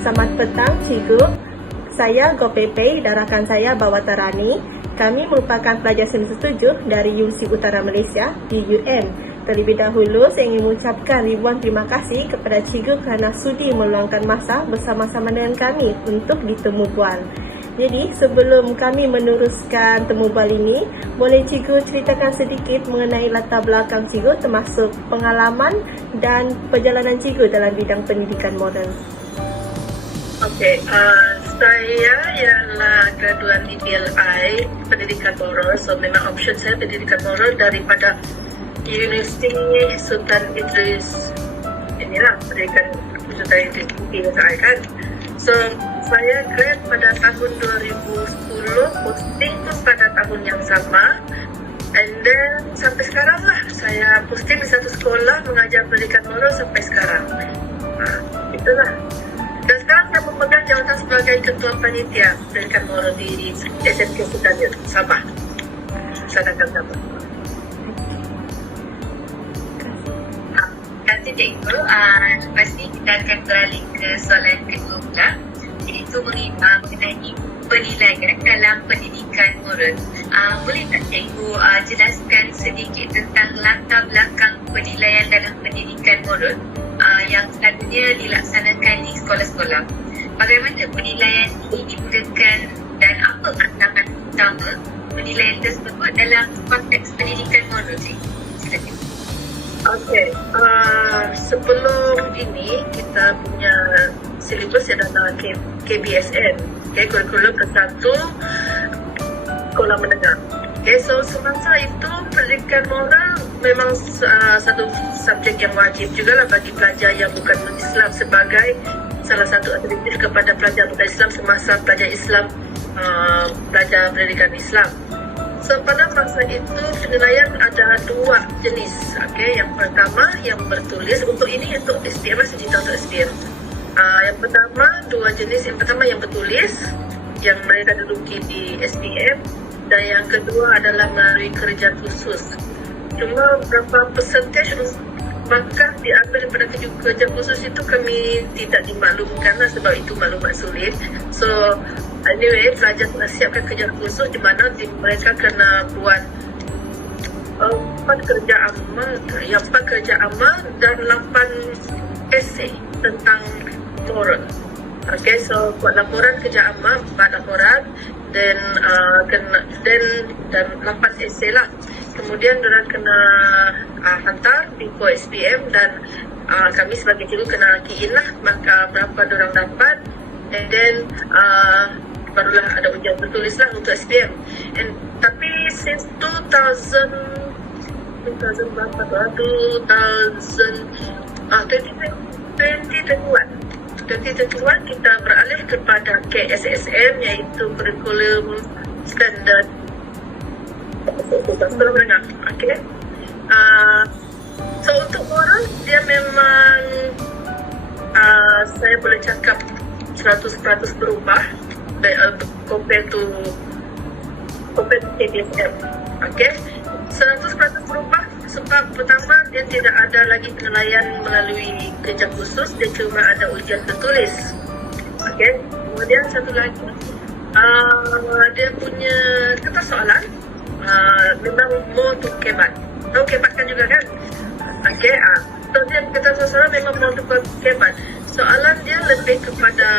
Selamat petang, Cikgu. Saya Gopepei dan rakan saya Bawatarani. Kami merupakan pelajar semester 7 dari UC Utara Malaysia di UM. Terlebih dahulu, saya ingin mengucapkan ribuan terima kasih kepada Cikgu kerana sudi meluangkan masa bersama-sama dengan kami untuk ditemu bual. Jadi, sebelum kami meneruskan temu bual ini, boleh Cikgu ceritakan sedikit mengenai latar belakang Cikgu termasuk pengalaman dan perjalanan Cikgu dalam bidang pendidikan moral. Okey, saya ialah graduan di PLI Pendidikan Moral. So memang option saya pendidikan moral daripada Universiti Sultan Idris. Inilah pendidikan Sultan Idris PLI kan. So saya grad pada tahun 2010, posting pun pada tahun yang sama. And then sampai sekarang lah saya posting di satu sekolah mengajar pendidikan moral sampai sekarang. Itulah. Dan sekarang saya memegang jawatan sebagai Ketua Panitia Pendidikan Moral di SMK Sultan Sabah. Sedangkan Sabah. Terima kasih Cikgu. Lepas ni kita akan beralih ke soalan kedua pula, iaitu mengenai penilaian dalam pendidikan moral. Boleh tak Cikgu jelaskan sedikit tentang latar belakang penilaian dalam pendidikan moral yang selalunya dilaksanakan di sekolah-sekolah? Bagaimana penilaian ini digunakan dan apa pandangan utama penilaian tersebut dalam konteks pendidikan moral, Cikgu? Silakan. Okey, sebelum ini kita punya silibus yang adalah KBSN, kurikulum ke-1 sekolah menengah. So semasa itu pendidikan moral memang satu subjek yang wajib jugalah bagi pelajar yang bukan Islam sebagai salah satu alternatif kepada pelajar bukan Islam semasa pelajar Islam belajar pendidikan Islam. So pada masa itu penilaian ada dua jenis. Yang pertama yang bertulis, untuk ini untuk SPM, cerita untuk SPM. Yang pertama dua jenis, yang pertama yang bertulis yang mereka duduki di SPM, dan yang kedua adalah melalui kerja khusus. Cuma berapa persentage maka diambil daripada kerja khusus itu kami tidak dimaklumkan sebab itu maklumat sulit. So anyway, pelajar kena siapkan kerja khusus di mana mereka kena buat 4 kerja amal dan 8 esei tentang moral. So buat laporan kerja amal, 4 laporan dan 8 esei lah. Kemudian diorang kena hantar info SPM dan kami sebagai cikgu kena key in lah maka berapa diorang dapat, and then barulah ada ujian tertulis lah untuk SPM. Tapi since 2021 kita beralih kepada KSSM, iaitu kurikulum standard sekolah menengah. Okay. So untuk moral dia memang saya boleh cakap 100% berubah compared to KBSM. Okay. 100% berubah sebab pertama dia tidak ada lagi penilaian melalui kerja khusus, dia cuma ada ujian tertulis. Okay. Kemudian satu lagi dia punya kertas soalan memang more to kebat. Tahu kebat kan juga kan? Okay. So dia kertas soalan memang more to kebat. Soalan dia lebih kepada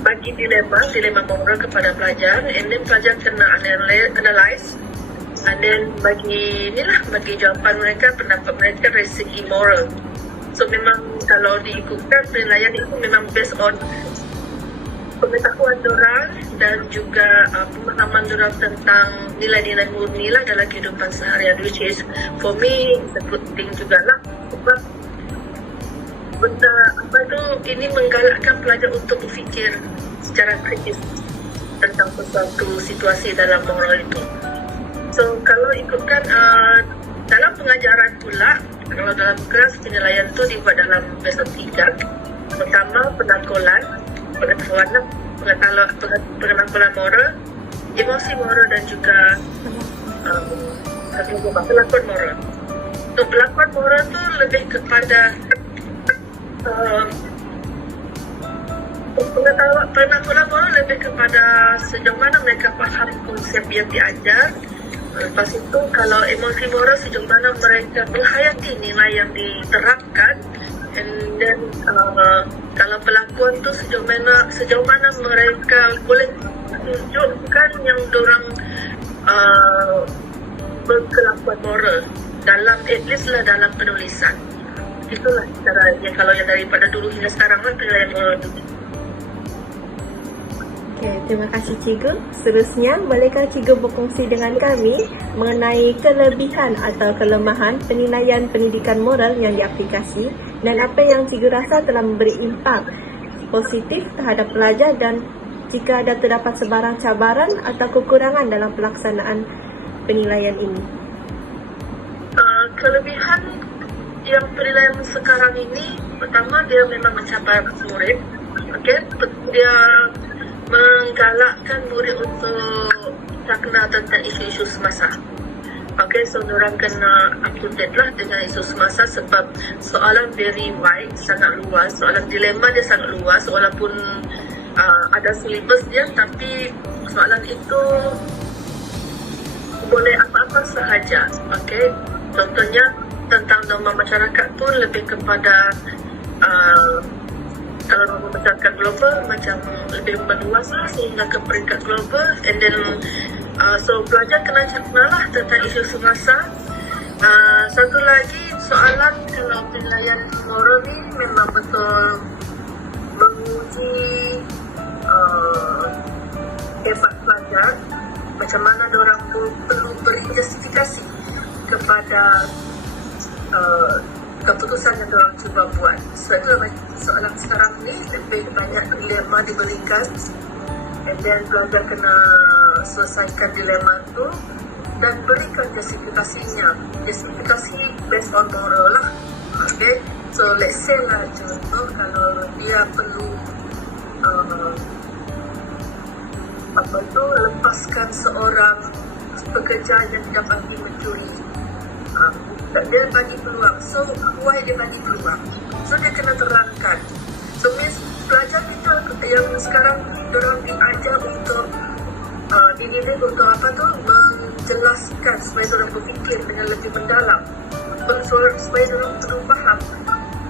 bagi dilema moral kepada pelajar, and then pelajar kena analyze, and then bagi jawapan mereka, pendapat mereka dari segi moral. So memang kalau diikutkan penilaian itu memang based on pengetahuan dorang dan juga pemahaman dorang tentang nilai-nilai murni lah dalam kehidupan seharian, which is for me it's a good thing jugalah sebab benda ini menggalakkan pelajar untuk berfikir secara kritis tentang sesuatu situasi dalam moral itu. So kalau ikutkan dalam pengajaran pula, kalau dalam kelas penilaian itu dibuat dalam base 3. Pertama pengetahuan moral, emosi moral dan juga pelakon moral. So pelakon moral tu lebih kepada Pengetahuan moral lebih kepada sejauh mana mereka faham konsep yang diajar. Lepas itu kalau emosi moral sejauh mana mereka menghayati nilai yang diterapkan. And then kalau pelakuan tu sejauh mana mereka boleh tunjukkan yang dorang berkelakuan moral dalam, at least lah dalam penulisan. Itulah caranya kalau yang daripada dulu hingga sekarang lah penilaian moral tu. Okay, terima kasih Cikgu. Seterusnya, bolehkah Cikgu berkongsi dengan kami mengenai kelebihan atau kelemahan penilaian pendidikan moral yang diaplikasi dan apa yang Cikgu rasa telah memberi impak positif terhadap pelajar dan jika ada terdapat sebarang cabaran atau kekurangan dalam pelaksanaan penilaian ini? Kelebihan yang penilaian sekarang ini, pertama dia memang mencapai murid. Okay? Dia menggalakkan murid untuk cakna tentang isu-isu semasa. Okay, so orang kena up to date lah dengan isu semasa sebab soalan very wide, sangat luas. Soalan dilema dia sangat luas walaupun ada silibus dia, tapi soalan itu boleh apa-apa sahaja. Okay, contohnya tentang norma masyarakat pun lebih kepada kalau norma masyarakat global macam lebih meluas lah sehingga ke peringkat global. And then so pelajar kena cakna lah tentang isu semasa. Satu lagi soalan kalau penilaian moral ni memang betul menguji hebat pelajar, macam mana diorang perlu beri justifikasi kepada keputusan yang diorang cuba buat. Sebab itu soalan sekarang ni lebih banyak dilema diberikan, and then pelajar kena selesaikan dilema tu dan berikan justifikasinya. Justifikasi based on moral lah. Okay, so let's say lah contoh kalau dia perlu lepaskan seorang pekerja yang didapati mencuri. Dia bagi peluang. So why dia bagi peluang? So dia kena terangkan. So means pelajar kita yang sekarang dorang diajar untuk dididik untuk apa tu, menjelaskan supaya dorang berfikir dengan lebih mendalam, supaya dorang perlu faham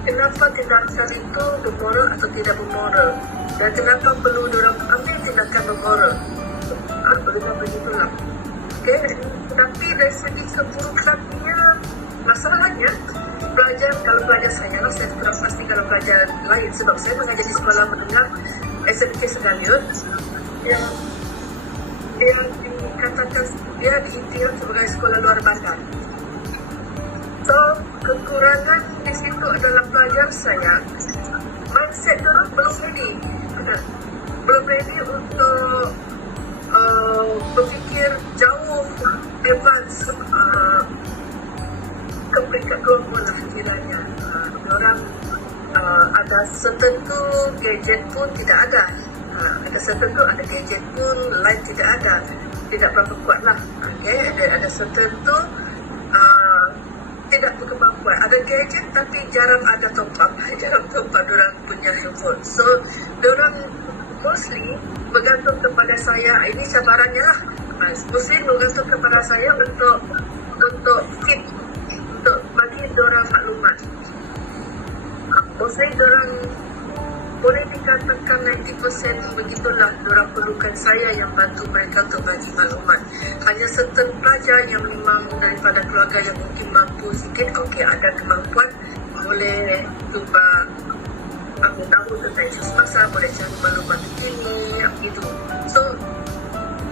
kenapa tindakan itu bermoral atau tidak bermoral dan kenapa perlu dorang ambil tindakan bermoral. Begitulah. Okay. Tapi dari segi keburukannya, masalahnya kalau pelajar saya lah, saya kurang pasti kalau pelajar lain sebab saya mengajar di sekolah menengah SMK Segalyut yang dikatakan dia diiktiraf sebagai sekolah luar bandar. So kekurangan di situ adalah pelajar saya mindset dorang belum ready untuk berfikir jauh advance ke peringkat global lah kiranya. Orang ada setertentu gadget pun tidak ada. Ada setertentu ada gadget pun line tidak ada. Tidak berapa kuat lah. Okay? Ada setertentu tidak berkemampuan. Ada gadget tapi jarang ada top up. Jarang top up orang punya handphone. So, orang mostly bergantung kepada saya. Ini cabarannya lah. Mostly bergantung kepada saya untuk fit, untuk bagi dorang maklumat. Mostly dorang boleh dikatakan 90% begitulah dorang perlukan saya yang bantu mereka untuk bagi maklumat. Hanya certain pelajar yang memang daripada keluarga yang mungkin mampu sikit, okey ada kemampuan, boleh cuba aku tahu tentang isu semasa, boleh cari maklumat begini, gitu. So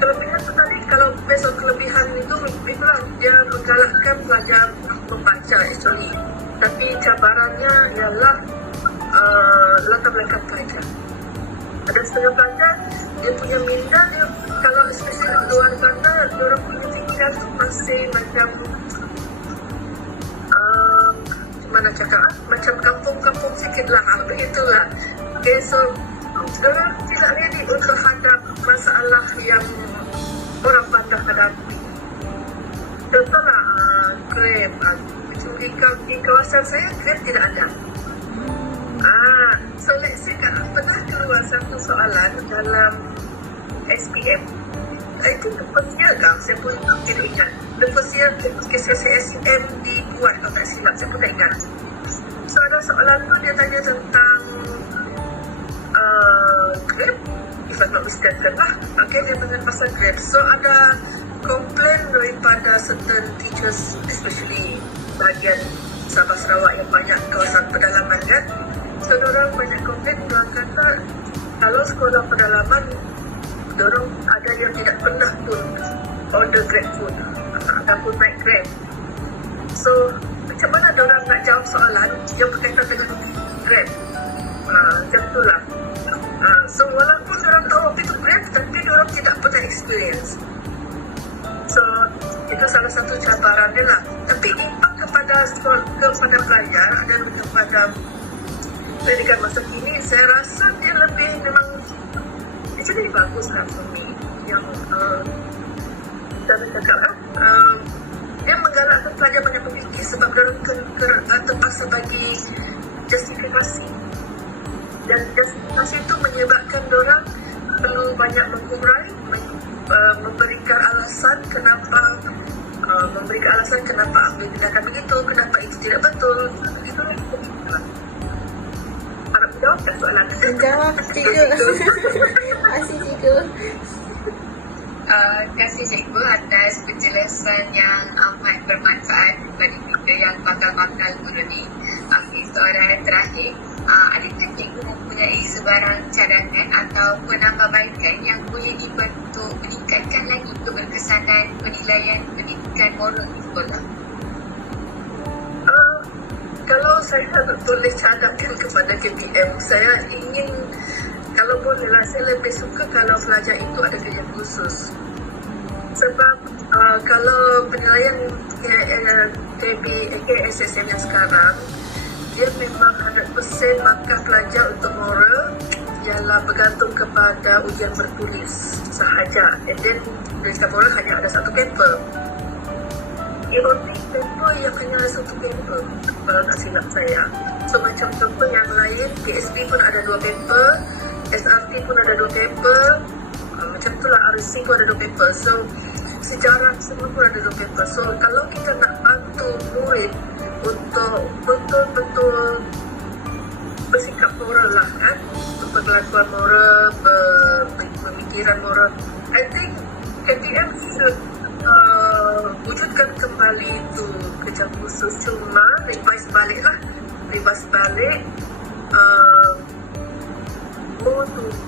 kelebihan tu tadi, kalau besok kelebihan itu, itulah dia menggalakkan pelajar membaca actually. Tapi cabarannya ialah latar belakang pelajar. Ada setengah pelajar, dia punya minda, dia kalau especially luar sana, dia orang punya fikiran tu masih macam mana cakap, macam kampung-kampung sikit lah, begitulah. Okay, so orang tidak ready untuk hadap masalah yang orang bandar hadapi. Contohlah, krem, di kawasan saya krem tidak ada. So let's say pernah keluar satu soalan dalam SPM. I think the first year saya pun tidak ingat. The first year SPM dibuat kalau tak silap, saya pun tak ingat. So ada soalan tu dia tanya tentang grade, if I'm not mistaken lah. Okay, dia tanya pasal grade. So ada komplain daripada certain teachers, especially bahagian Sabah Sarawak yang banyak kawasan pedalaman kan. So diorang banyak komplain, diorang kata kalau sekolah pedalaman diorang ada yang tidak pernah pun order grade food ataupun naik grade. So macam mana diorang nak jawab soalan yang berkaitan dengan grade? Macam itulah. So walaupun diorang tahu apa itu grade, tapi diorang tidak pernah experience. So itu salah satu cabaran dia lah. Tapi impak kepada pelajar dan kepada pendidikan masa kini, saya rasa dia lebih memang actually bagus lah for me. Yang saya cakap dia menggalakkan pelajar banyak berfikir sebab dia terpaksa bagi justifikasi. Dan justifikasi itu menyebabkan diorang perlu banyak mengurai, memberikan alasan kenapa ambil tindakan begitu, kenapa itu tidak betul. Begitu lah kita. Harap jawab tak soalan? Jawab, cikgu. Terima kasih, cikgu. Terima kasih cikgu atas penjelasan yang amat bermanfaat bagi kita yang bakal guru ni. Okay, soalan terakhir. Adakah cikgu mempunyai sebarang cadangan atau penambahbaikan yang boleh dibentuk meningkatkan lagi keberkesanan penilaian pendidikan moral di sekolah? Kalau saya nak tulis cadangan kepada KPM, saya ingin, kalau bolehlah, saya lebih suka kalau pelajar itu ada kerja khusus. Sebab kalau penilaian KSSM yang sekarang, dia memang 100% markah pelajar untuk moral ialah bergantung kepada ujian bertulis sahaja. And then pendidikan moral hanya ada satu paper. Ironik paper yang hanya ada satu paper, kalau tak silap saya. So macam contoh yang lain, PSP pun ada 2 paper, SRT pun ada 2 paper, macam itulah RC pun ada 2 paper. So sejarah semua pun ada 2 paper. So kalau kita nak bantu murid untuk betul-betul bersikap moral lah kan, berkelakuan moral, pemikiran moral, I think KTM should wujudkan kembali itu kerja khusus. Cuma revise balik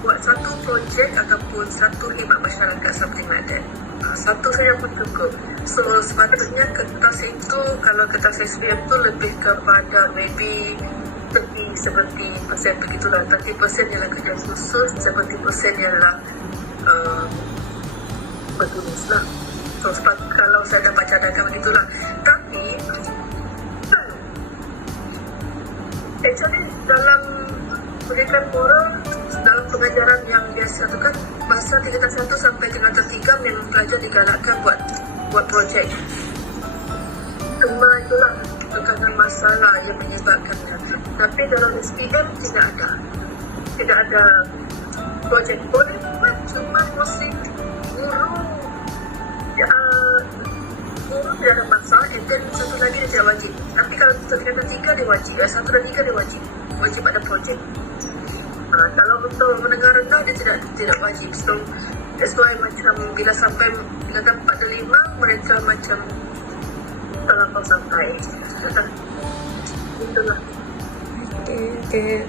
buat satu projek ataupun satu khidmat masyarakat, something like that. Satu saja pun cukup. So sepatutnya kertas itu, kalau kertas SPM itu lebih kepada maybe 30% begitulah. 30% ialah kerja khusus, 70% ialah bertulis lah. So kalau saya dapat cadangkan begitulah. Tapi actually dalam pendidikan moral, dalam pengajaran yang biasa tu kan, masa tingkatan 1 sampai tingkatan 3 memang pelajar digalakkan buat projek. Cuma itulah tekanan masalah yang menyebabkannya. Tapi dalam SPM tidak ada projek. Boleh buat, cuma mesti guru tidak ada masalah. And then satu lagi dia tidak wajib. Tapi kalau tingkatan 3 dia wajib, 1 dan 3 dia wajib ada projek. Kalau untuk menengah rendah dia tidak wajib. So that's why macam bila sampai tingkatan 4 dan 5 mereka macam terlampau sampai. Itulah. Okay.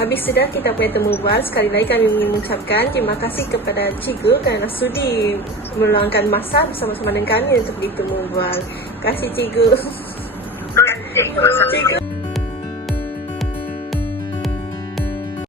Habis sudah kita punya temu bual. Sekali lagi kami ingin mengucapkan terima kasih kepada cikgu kerana sudi meluangkan masa bersama-sama dengan kami untuk ditemu bual. Terima kasih cikgu. Terima kasih. Cikgu.